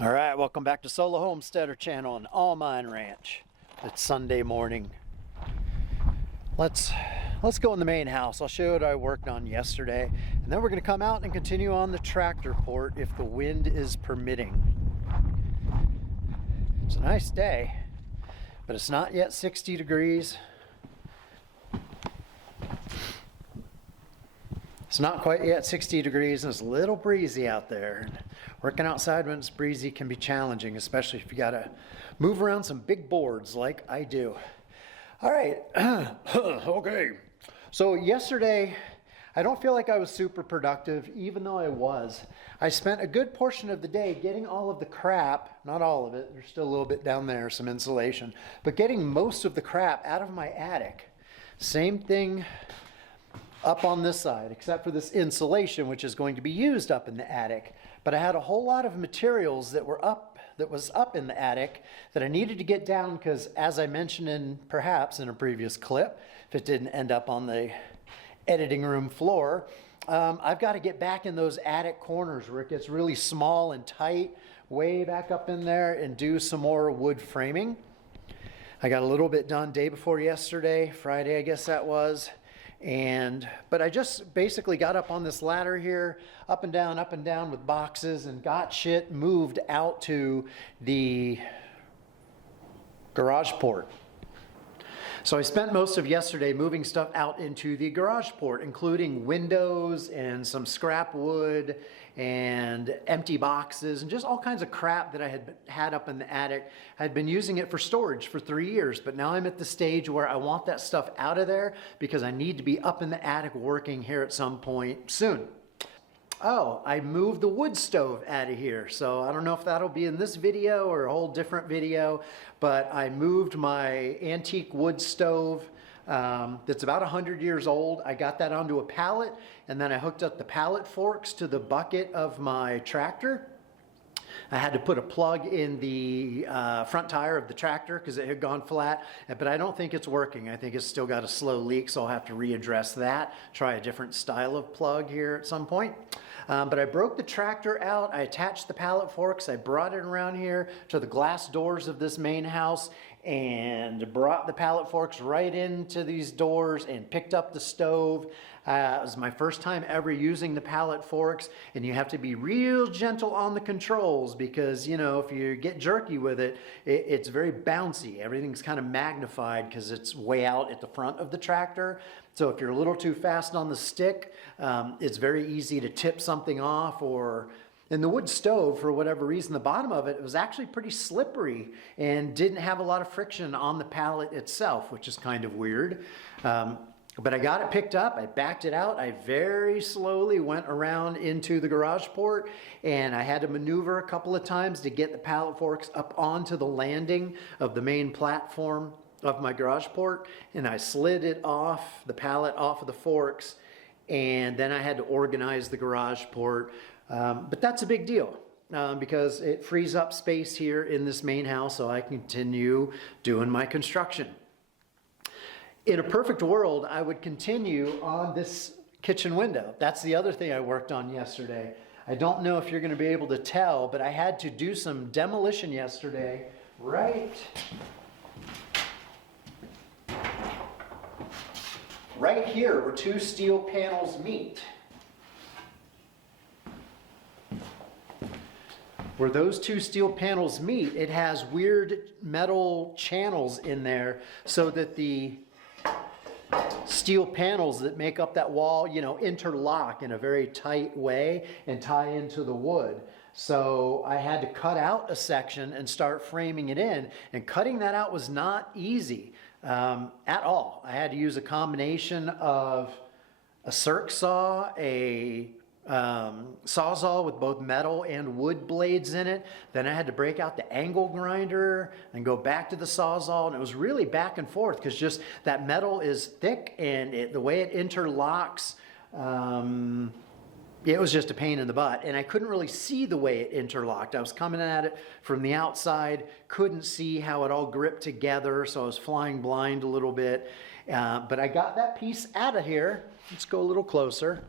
All right, welcome back to Solo Homesteader channel on All Mine Ranch. It's Sunday morning. Let's go in the main house. I'll show you what I worked on yesterday, and then we're going to come out and continue on the tractor port if the wind is permitting. It's a nice day, but it's not yet 60 degrees. It's not quite yet 60 degrees, and it's a little breezy out there. Working outside when it's breezy can be challenging, especially if you gotta move around some big boards like I do. All right, okay. So yesterday, I don't feel like I was super productive, even though I was. I spent a good portion of the day getting all of the crap, not all of it, there's still a little bit down there, some insulation, but getting most of the crap out of my attic. Same thing up on this side, except for this insulation, which is going to be used up in the attic. But I had a whole lot of materials that was up in the attic that I needed to get down because, as I mentioned perhaps in a previous clip, if it didn't end up on the editing room floor, I've got to get back in those attic corners where it gets really small and tight, way back up in there, and do some more wood framing. I got a little bit done day before yesterday, Friday I guess that was. But I just basically got up on this ladder here, up and down with boxes, and got shit moved out to the garage port. So I spent most of yesterday moving stuff out into the garage port, including windows and some scrap wood and empty boxes and just all kinds of crap that I had up in the attic. I had been using it for storage for 3 years, but now I'm at the stage where I want that stuff out of there because I need to be up in the attic working here at some point soon. Oh, I moved the wood stove out of here. So I don't know if that'll be in this video or a whole different video, but I moved my antique wood stove that's about 100 years old. I got that onto a pallet, and then I hooked up the pallet forks to the bucket of my tractor. I had to put a plug in the front tire of the tractor because it had gone flat, but I don't think it's working. I think it's still got a slow leak, so I'll have to readdress that, try a different style of plug here at some point. But I broke the tractor out, I attached the pallet forks, I brought it around here to the glass doors of this main house and brought the pallet forks right into these doors and picked up the stove. It was my first time ever using the pallet forks, and you have to be real gentle on the controls because, you know, if you get jerky with it, it's very bouncy. Everything's kind of magnified because it's way out at the front of the tractor. So if you're a little too fast on the stick, it's very easy to tip something off. Or in the wood stove, for whatever reason, the bottom of it was actually pretty slippery and didn't have a lot of friction on the pallet itself, which is kind of weird. But I got it picked up, I backed it out, I very slowly went around into the garage port, and I had to maneuver a couple of times to get the pallet forks up onto the landing of the main platform of my garage port, and I slid it off, the pallet off of the forks, and then I had to organize the garage port. But that's a big deal because it frees up space here in this main house so I can continue doing my construction. In a perfect world, I would continue on this kitchen window. That's the other thing I worked on yesterday. I don't know if you're going to be able to tell, but I had to do some demolition yesterday right here where two steel panels meet. Where those two steel panels meet, it has weird metal channels in there so that the steel panels that make up that wall, you know, interlock in a very tight way and tie into the wood. So I had to cut out a section and start framing it in, and cutting that out was not easy at all. I had to use a combination of a circ saw, a sawzall with both metal and wood blades in it. Then I had to break out the angle grinder and go back to the sawzall, and it was really back and forth because just that metal is thick, and the way it interlocks, it was just a pain in the butt, and I couldn't really see the way it interlocked. I was coming at it from the outside, couldn't see how it all gripped together, so I was flying blind a little bit. But I got that piece out of here. Let's go a little closer.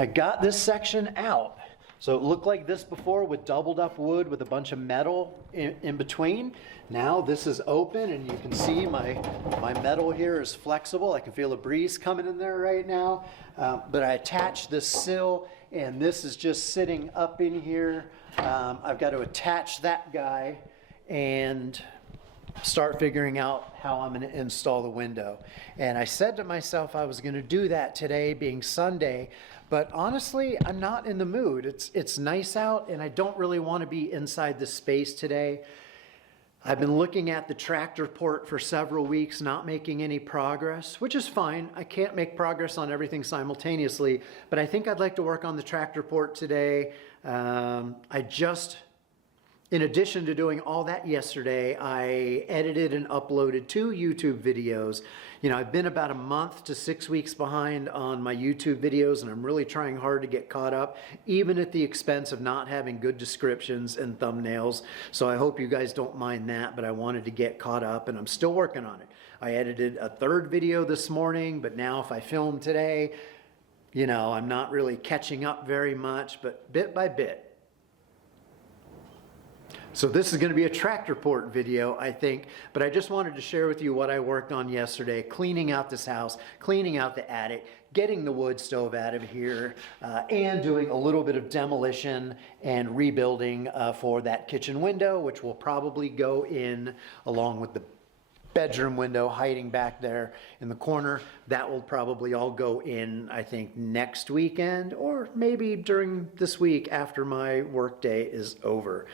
I got this section out. So it looked like this before with doubled up wood with a bunch of metal in between. Now this is open and you can see my metal here is flexible. I can feel a breeze coming in there right now. But I attached this sill and this is just sitting up in here. I've got to attach that guy and start figuring out how I'm going to install the window. And I said to myself I was going to do that today being Sunday, but honestly, I'm not in the mood. It's nice out and I don't really want to be inside the space today. I've been looking at the tractor port for several weeks, not making any progress, which is fine. I can't make progress on everything simultaneously, but I think I'd like to work on the tractor port today. In addition to doing all that yesterday, I edited and uploaded 2 YouTube videos. You know, I've been about a month to 6 weeks behind on my YouTube videos, and I'm really trying hard to get caught up, even at the expense of not having good descriptions and thumbnails. So I hope you guys don't mind that, but I wanted to get caught up, and I'm still working on it. I edited a 3rd video this morning, but now if I film today, you know, I'm not really catching up very much, but bit by bit. So this is going to be a tractor port video, I think, but I just wanted to share with you what I worked on yesterday, cleaning out this house, cleaning out the attic, getting the wood stove out of here, and doing a little bit of demolition and rebuilding for that kitchen window, which will probably go in along with the bedroom window hiding back there in the corner. That will probably all go in, I think, next weekend or maybe during this week after my work day is over.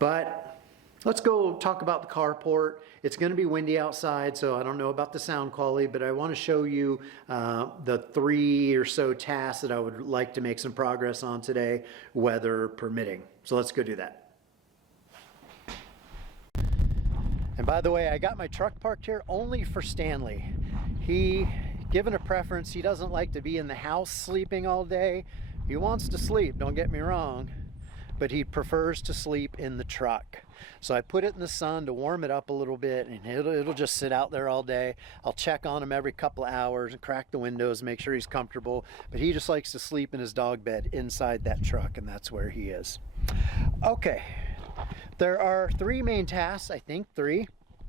But let's go talk about the carport. It's going to be windy outside, so I don't know about the sound quality, but I want to show you the 3 or so tasks that I would like to make some progress on today, weather permitting. So let's go do that. And by the way, I got my truck parked here only for Stanley. Given a preference, he doesn't like to be in the house sleeping all day. He wants to sleep, don't get me wrong, but he prefers to sleep in the truck. So I put it in the sun to warm it up a little bit, and it'll just sit out there all day. I'll check on him every couple of hours and crack the windows, make sure he's comfortable, but he just likes to sleep in his dog bed inside that truck, and that's where he is. Okay, there are 3 main tasks, I think 3.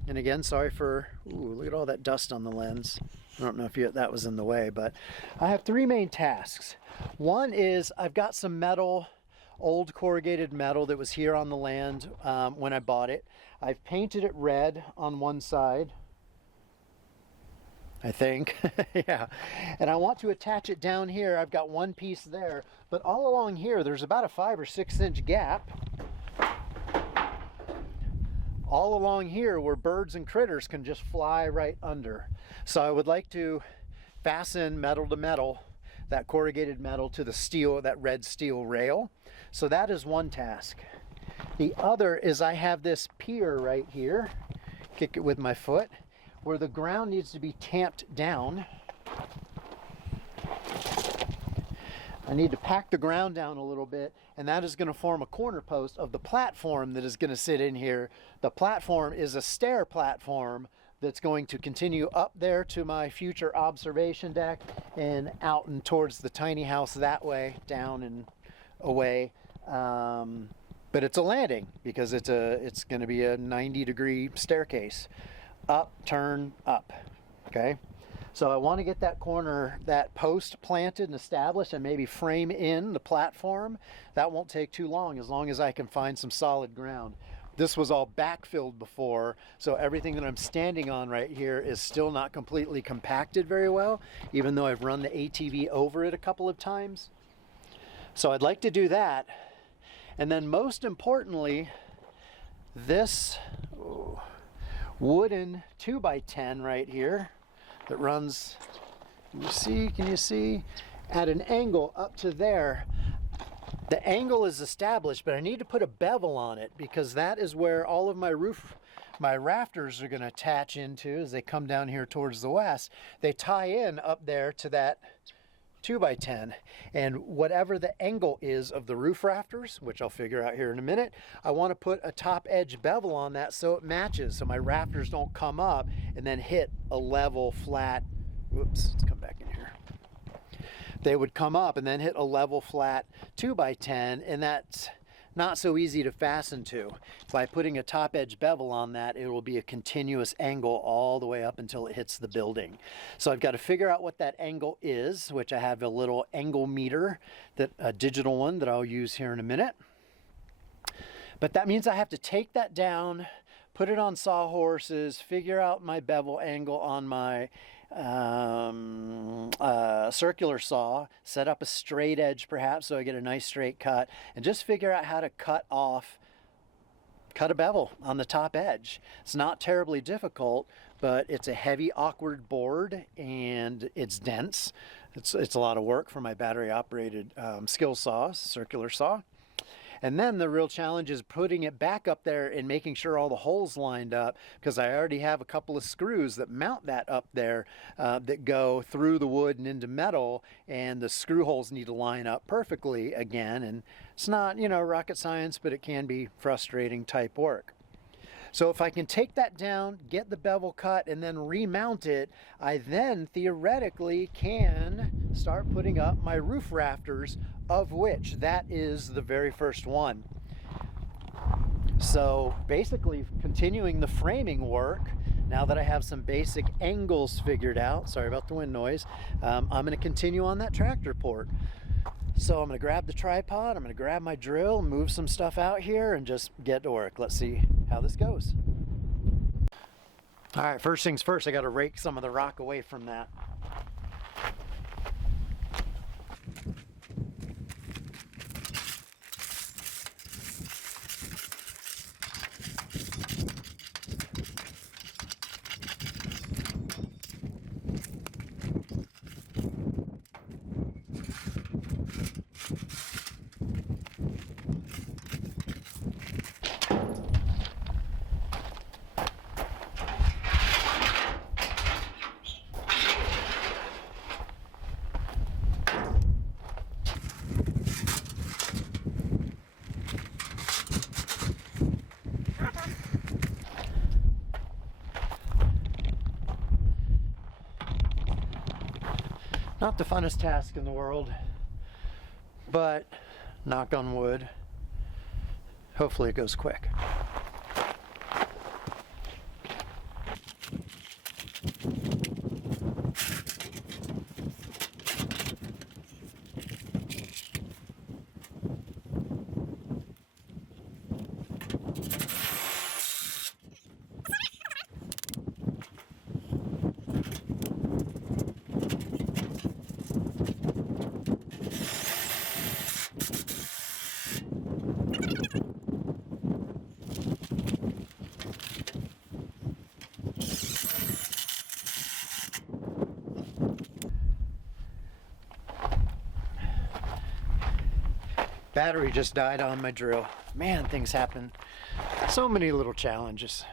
And again, sorry for, look at all that dust on the lens. I don't know if that was in the way, but I have 3 main tasks. One is I've got some metal, old corrugated metal that was here on the land when I bought it. I've painted it red on one side, I think. Yeah. And I want to attach it down here. I've got one piece there, but all along here there's about a 5 or 6 inch gap all along here where birds and critters can just fly right under. So I would like to fasten metal to metal, that corrugated metal, to the steel, that red steel rail. So that is one task. The other is I have this pier right here, kick it with my foot, where the ground needs to be tamped down. I need to pack the ground down a little bit, and that is going to form a corner post of the platform that is going to sit in here. The platform is a stair platform that's going to continue up there to my future observation deck and out and towards the tiny house that way, down and away. But it's a landing because it's going to be a 90-degree staircase. Up, turn, up. Okay? So I want to get that corner, that post planted and established and maybe frame in the platform. That won't take too long as I can find some solid ground. This was all backfilled before, so everything that I'm standing on right here is still not completely compacted very well, even though I've run the ATV over it a couple of times. So I'd like to do that. And then most importantly, this wooden 2x10 right here that runs, can you see, at an angle up to there. The angle is established, but I need to put a bevel on it because that is where all of my rafters are going to attach into as they come down here towards the west. They tie in up there to that 2x10, and whatever the angle is of the roof rafters, which I'll figure out here in a minute, I want to put a top edge bevel on that so it matches, so my rafters don't come up and then hit a level flat. Whoops, let's come back in here. they would come up and then hit a level flat 2x10, and that's not so easy to fasten to. By putting a top edge bevel on that, it will be a continuous angle all the way up until it hits the building. So I've got to figure out what that angle is, which I have a little angle meter, a digital one that I'll use here in a minute. But that means I have to take that down, put it on sawhorses, figure out my bevel angle on my circular saw, set up a straight edge perhaps so I get a nice straight cut, and just figure out how to cut a bevel on the top edge. It's not terribly difficult, but it's a heavy, awkward board and it's dense. It's a lot of work for my battery operated skill saw, circular saw. And then the real challenge is putting it back up there and making sure all the holes lined up, because I already have a couple of screws that mount that up there that go through the wood and into metal, and the screw holes need to line up perfectly again. And it's not, rocket science, but it can be frustrating type work. So if I can take that down, get the bevel cut, and then remount it, I then theoretically can start putting up my roof rafters, of which that is the very first one. So basically continuing the framing work, now that I have some basic angles figured out, sorry about the wind noise, I'm going to continue on that tractor port. So I'm going to grab the tripod, I'm going to grab my drill, move some stuff out here, and just get to work. Let's see how this goes. All right, first things first, I got to rake some of the rock away from that. Not the funnest task in the world, but knock on wood, hopefully it goes quick. Battery just died on my drill. Man, things happen. So many little challenges.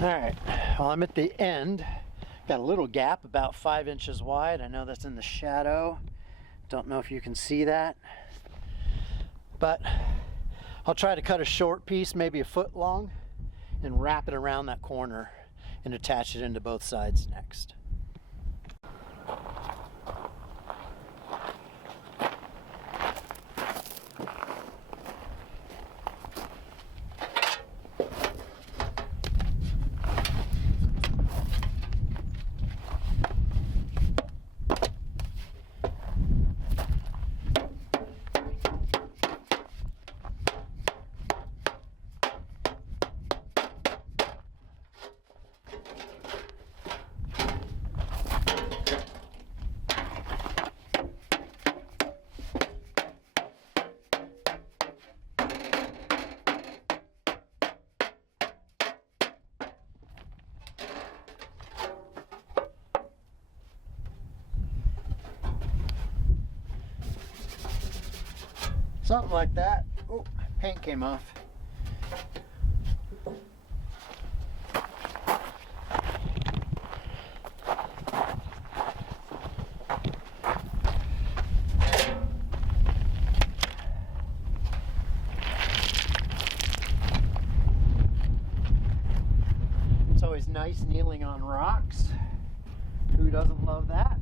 All right, well, I'm at the end. Got a little gap about 5 inches wide. I know that's in the shadow. Don't know if you can see that. But I'll try to cut a short piece, maybe a foot long, and wrap it around that corner and attach it into both sides next. Something like that. Oh, paint came off. It's always nice kneeling on rocks. Who doesn't love that?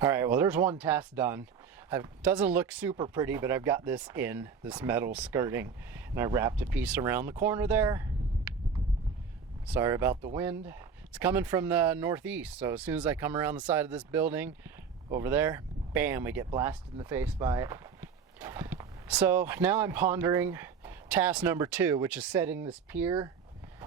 All right, well, there's one test done. It doesn't look super pretty, but I've got this metal skirting, and I wrapped a piece around the corner there. Sorry about the wind. It's coming from the northeast, so as soon as I come around the side of this building over there, bam, we get blasted in the face by it. So now I'm pondering task number 2, which is setting this pier.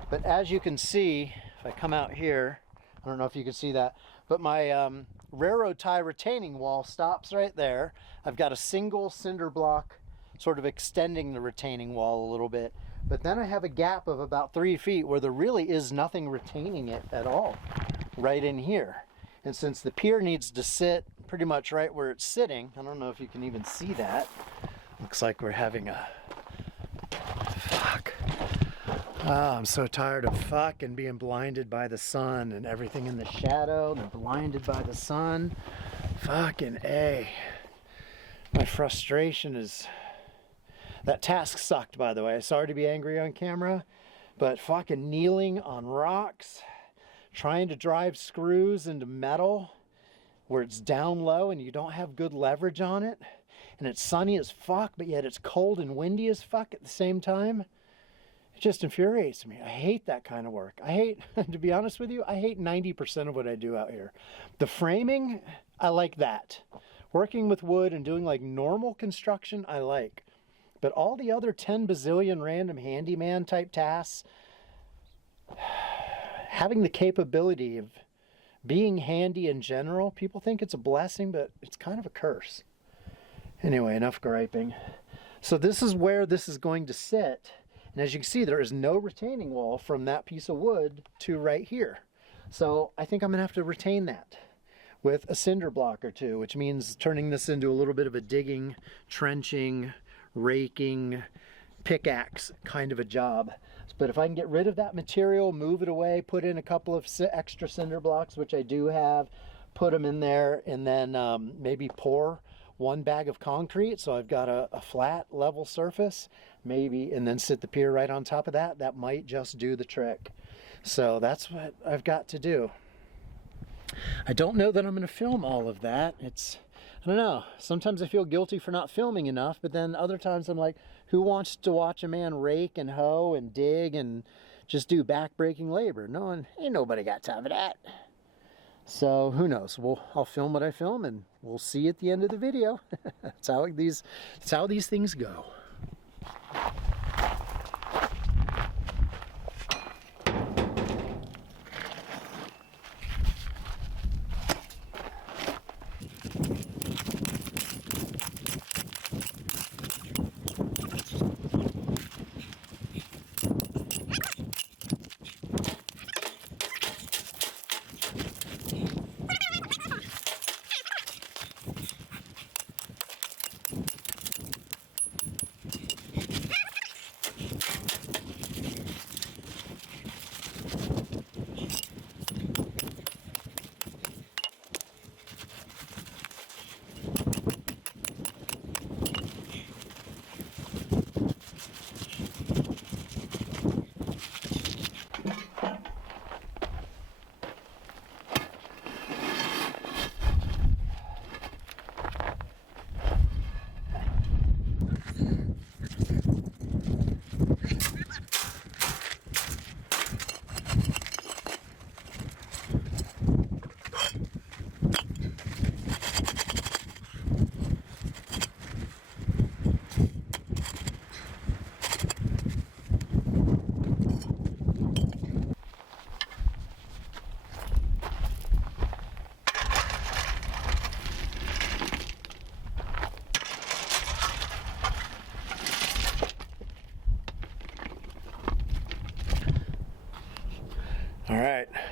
But as you can see, if I come out here, I don't know if you can see that, but my railroad tie retaining wall stops right there. I've got a single cinder block sort of extending the retaining wall a little bit, but then I have a gap of about 3 feet where there really is nothing retaining it at all right in here. And since the pier needs to sit pretty much right where it's sitting, I don't know if you can even see that. Looks like we're having a fuck. Oh, I'm so tired of fucking being blinded by the sun and everything in the shadow and blinded by the sun. Fucking A. My frustration is... That task sucked, by the way. Sorry to be angry on camera, but fucking kneeling on rocks, trying to drive screws into metal where it's down low and you don't have good leverage on it, and it's sunny as fuck, but yet it's cold and windy as fuck at the same time. It just infuriates me. I hate that kind of work. I hate, to be honest with you, I hate 90% of what I do out here. The framing, I like that. Working with wood and doing like normal construction, I like. But all the other 10 bazillion random handyman type tasks, having the capability of being handy in general, people think it's a blessing, but it's kind of a curse. Anyway, enough griping. So this is where this is going to sit. And as you can see, there is no retaining wall from that piece of wood to right here. So I think I'm gonna have to retain that with a cinder block or two, which means turning this into a little bit of a digging, trenching, raking, pickaxe kind of a job. But if I can get rid of that material, move it away, put in a couple of extra cinder blocks, which I do have, put them in there, and then maybe pour 1 bag of concrete so I've got a flat level surface, maybe, and then sit the pier right on top of that, that might just do the trick. So that's what I've got to do. I don't know that I'm going to film all of that. I don't know. Sometimes I feel guilty for not filming enough, but then other times I'm like, who wants to watch a man rake and hoe and dig and just do back-breaking labor? No one, ain't nobody got time for that. So who knows? I'll film what I film, and we'll see at the end of the video. That's how these things go.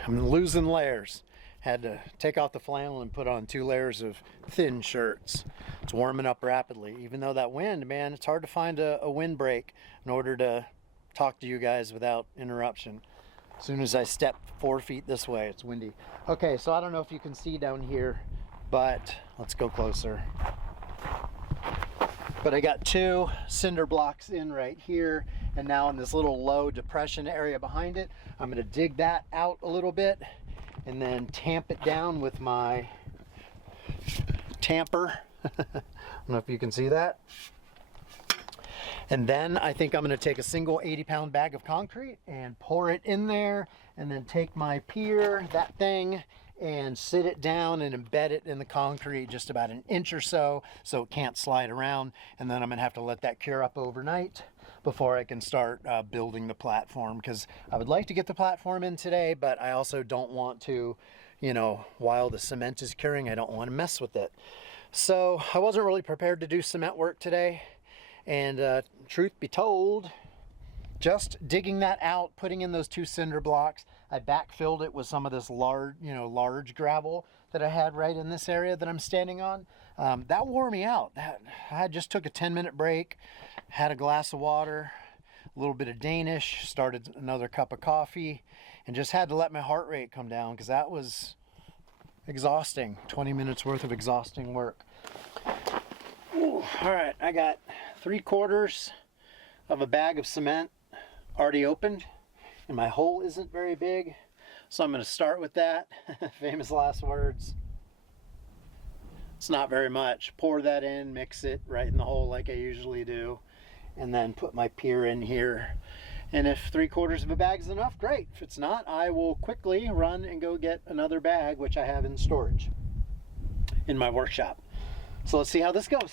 I'm losing layers. Had to take off the flannel and put on 2 layers of thin shirts. It's warming up rapidly. Even though that wind, man, it's hard to find a windbreak in order to talk to you guys without interruption. As soon as I step 4 feet this way, it's windy. Okay, so I don't know if you can see down here, but let's go closer. But I got 2 cinder blocks in right here, and now in this little low depression area behind it, I'm gonna dig that out a little bit and then tamp it down with my tamper. I don't know if you can see that. And then I think I'm gonna take a single 80-pound bag of concrete and pour it in there, and then take my pier, that thing, and sit it down and embed it in the concrete just about an inch or so it can't slide around. And then I'm gonna have to let that cure up overnight before I can start building the platform, because I would like to get the platform in today, but I also don't want to, you know, while the cement is curing, I don't want to mess with it. So I wasn't really prepared to do cement work today, and truth be told, just digging that out, putting in those 2 cinder blocks, I backfilled it with some of this large gravel that I had right in this area that I'm standing on. That wore me out. I just took a 10-minute break, had a glass of water, a little bit of Danish, started another cup of coffee, and just had to let my heart rate come down, because that was exhausting. 20 minutes worth of exhausting work. Ooh, all right, I got 3/4 of a bag of cement already opened, and my hole isn't very big, so I'm going to start with that. Famous last words. It's not very much. Pour that in, mix it right in the hole like I usually do, and then put my pier in here. And if 3/4 of a bag is enough, great. If it's not, I will quickly run and go get another bag, which I have in storage in my workshop. So let's see how this goes.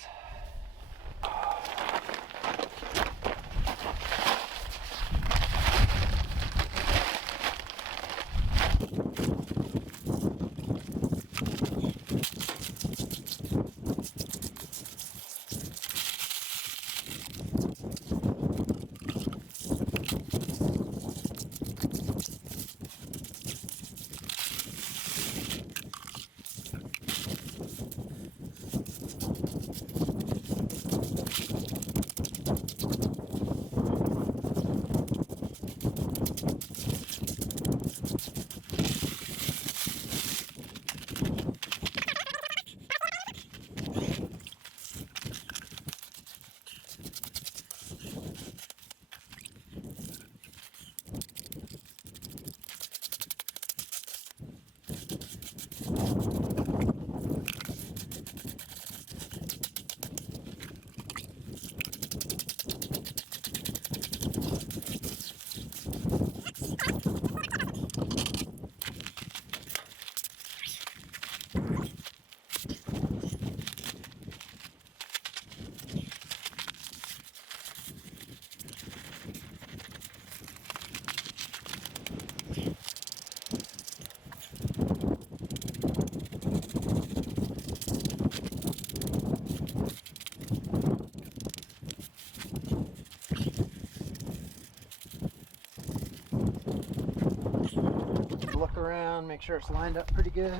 Look around, make sure it's lined up pretty good.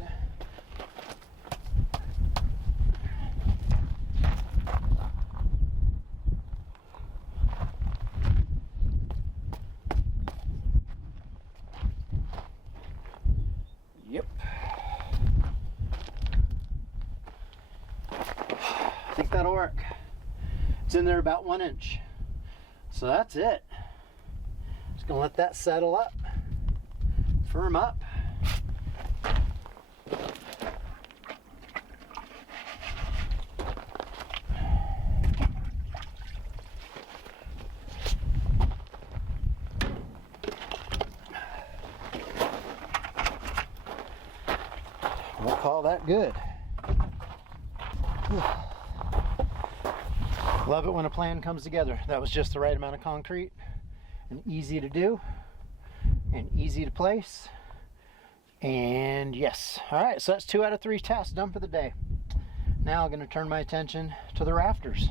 Yep. I think that'll work. It's in there about 1 inch. So that's it. Just gonna let that settle up. Firm up. We'll call that good. Love it when a plan comes together. That was just the right amount of concrete, and easy to do and easy to place. And yes, all right, so that's 2 out of 3 tasks done for the day. Now I'm going to turn my attention to the rafters.